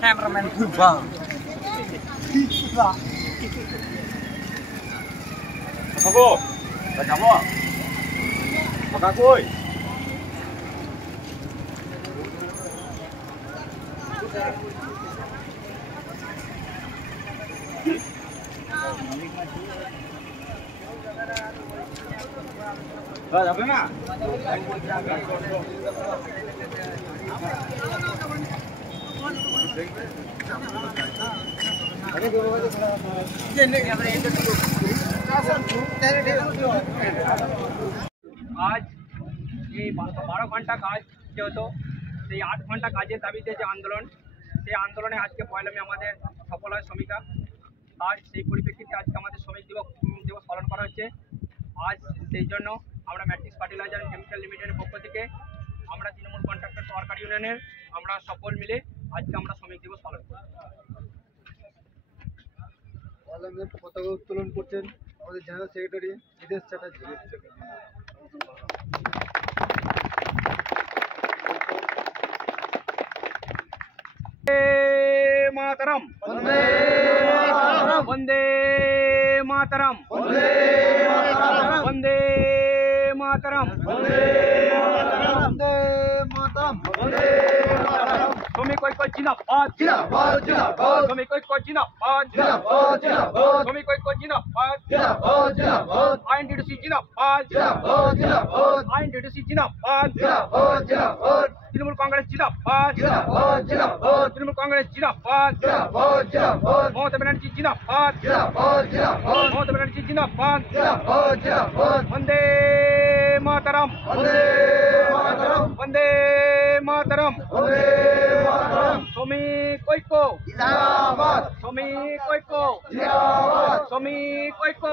Cameraman Kuba. Apa ko? Baca mo. Baka koy. Apa na? आज ये 12 घंटा কাজ যে হতো সেই 8 ঘন্টা কাজের দাবিতে যে আন্দোলন সেই আন্দোলনে আজকে পয়লা মে আমাদের সফল হয় শ্রমিকরা আর সেই পরিপ্রেক্ষিতে আজকে আমাদের শ্রমিক দিবস পালন করা হচ্ছে আজ সেই জন্য আমরা ম্যাট্রিক্স ফার্টিলাইজার কেমিক্যাল লিমিটেডের পক্ষ থেকে আমরা তৃণমূল কন্ট্রাক্টর সরকারি ইউনিয়নের আমরা সকল মিলে আজকে আমরা শ্রমিক দিবস পালন করি। পতাকা উত্তোলন করছেন আমাদের জেনারেল সেক্রেটারি বিদেশ চ্যাটার্জি। मातरम वंदे मातरम वंदे मातरम শ্রমিক ঐক্য জিন্দাবাদ শ্রমিক ঐক্য জিন্দাবাদ শ্রমিক ঐক্য জিন্দাবাদ আইএনটিটিউসি জিন্দাবাদ আইএনটিটিউসি জিন্দাবাদ তৃণমূল কংগ্রেস জিন্দাবাদ তৃণমূল কংগ্রেস জিন্দাবাদ মমতা ব্যানার্জি জিন্দাবাদ মমতা ব্যানার্জি জিন্দাবাদ বন্দে মাতরম বন্দে মাতরম শ্রমিক ঐক্য শ্রমিক ঐক্য শ্রমিক ঐক্য